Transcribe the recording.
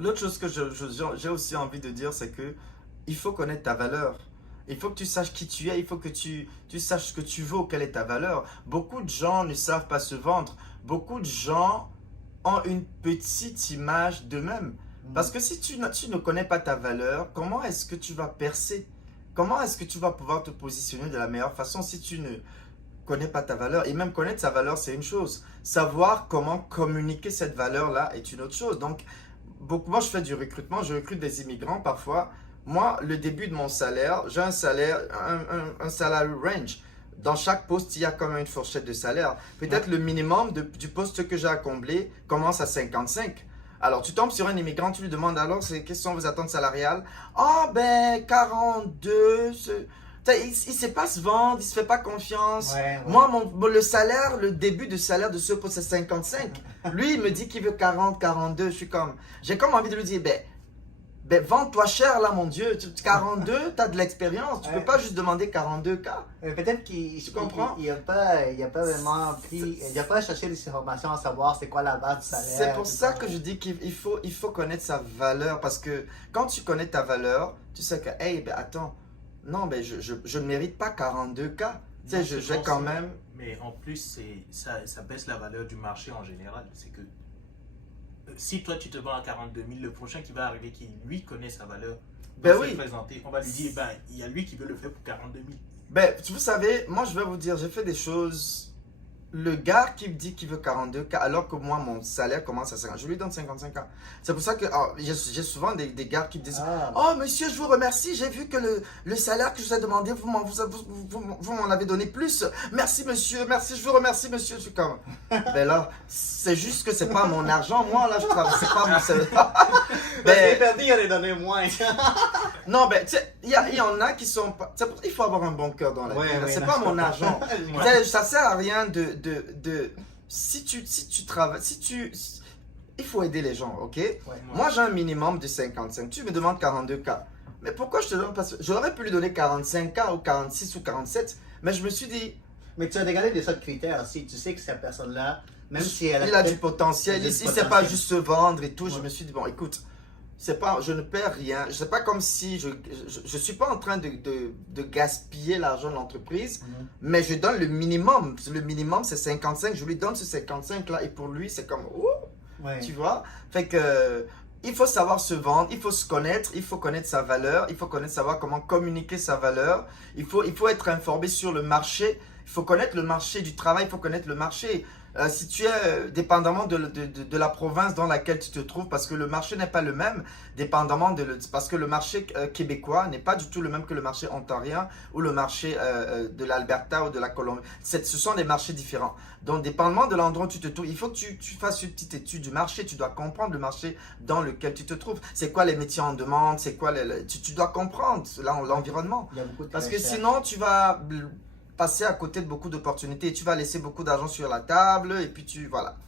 L'autre chose que j'ai aussi envie de dire, c'est que il faut connaître ta valeur. Il faut que tu saches qui tu es, il faut que tu saches ce que tu vaux, quelle est ta valeur. Beaucoup de gens ne savent pas se vendre. Beaucoup de gens ont une petite image d'eux-mêmes. Parce Mm. que si tu ne connais pas ta valeur, comment est-ce que tu vas percer? Comment est-ce que tu vas pouvoir te positionner de la meilleure façon si tu ne connais pas ta valeur? Et même connaître sa valeur, c'est une chose. Savoir comment communiquer cette valeur-là est une autre chose. Donc, moi, je fais du recrutement, je recrute des immigrants parfois. Moi, le début de mon salaire, j'ai un salaire, un salary range. Dans chaque poste, il y a comme une fourchette de salaire. Ouais. Peut-être le minimum du poste que j'ai à combler commence à 55. Alors, tu tombes sur un immigrant, tu lui demandes alors, quelles sont vos attentes salariales? Ah, ben, 42. Il ne sait pas se vendre, il ne se fait pas confiance. Ouais, ouais. Moi, le salaire, le début de salaire de ce poste, c'est 55. Lui, il me dit qu'il veut 40, 42. J'ai comme envie de lui dire, vends-toi cher là, mon Dieu. 42, tu as de l'expérience. Tu peux Ouais. pas juste demander 42K. Peut-être qu'il Tu comprends? il a pas vraiment pris, il a pas cherché les informations à savoir c'est quoi la base du C'est salaire, pour tout ça ça. que je dis il faut connaître sa valeur. Parce que quand tu connais ta valeur, tu sais que, hey, attends, non, je ne mérite pas 42K. Tu sais, Non j'ai seulement quand ça, même. mais en plus, ça baisse la valeur du marché en général. C'est que si toi tu te vends à 42 000, le prochain qui va arriver, qui lui connaît sa valeur, va Ben se oui. présenter. On va lui dire, ben, il y a lui qui veut le faire pour 42 000. Vous savez, moi je vais vous dire, j'ai fait des choses. Le gars qui me dit qu'il veut 42K alors que moi mon salaire commence à 50, je lui donne 55K. C'est pour ça que j'ai souvent des gars qui me disent, Ah, oh monsieur, je vous remercie, j'ai vu que le salaire que je vous ai demandé, vous m'en avez donné plus. Merci monsieur, merci, je vous remercie monsieur. Je suis comme, ben là, c'est juste que c'est pas mon argent, moi là je travaille, c'est pas mon salaire. ben, Ben, perdu, il allait donner moins. non, tu sais, il y en a qui sont pas. Il faut avoir un bon cœur dans la Ouais, vie. Là. ouais, C'est non, pas je mon comprends. argent. Ouais. Tu sais, ça sert à rien si tu travailles. Il faut aider les gens, ok? Ouais. Moi, j'ai un minimum de 55. Tu me demandes 42K. Mais pourquoi je te donne? Parce que j'aurais pu lui donner 45K ou 46 ou 47. Mais je me suis dit, Mais tu as regardé des autres critères aussi. Tu sais que cette personne-là, même si elle il a du peut-être- potentiel. elle a Il du ne sait pas potentiel. juste se vendre et tout. Je Ouais. me suis dit, bon, écoute. C'est pas, je ne perds rien. C'est pas comme si je suis pas en train de gaspiller l'argent de l'entreprise, Mhm. mais je donne le minimum. Le minimum, c'est 55. Je lui donne ce 55 là et pour lui, c'est comme, ouh, Ouais. tu vois. Fait que, il faut savoir se vendre, il faut se connaître, il faut connaître sa valeur, il faut connaître, savoir comment communiquer sa valeur. Il faut être informé sur le marché. Il faut connaître le marché du travail, il faut connaître le marché. Si tu es dépendamment de la province dans laquelle tu te trouves, parce que le marché n'est pas le même, parce que le marché québécois n'est pas du tout le même que le marché ontarien ou le marché de l'Alberta ou de la Colombie. Ce sont des marchés différents. Donc, dépendamment de l'endroit où tu te trouves, il faut que tu fasses une petite étude du marché. Tu dois comprendre le marché dans lequel tu te trouves. C'est quoi les métiers en demande? C'est quoi tu dois comprendre l'environnement. Il y a beaucoup de Parce que recherches. sinon, tu vas passer à côté de beaucoup d'opportunités et tu vas laisser beaucoup d'argent sur la table et puis voilà.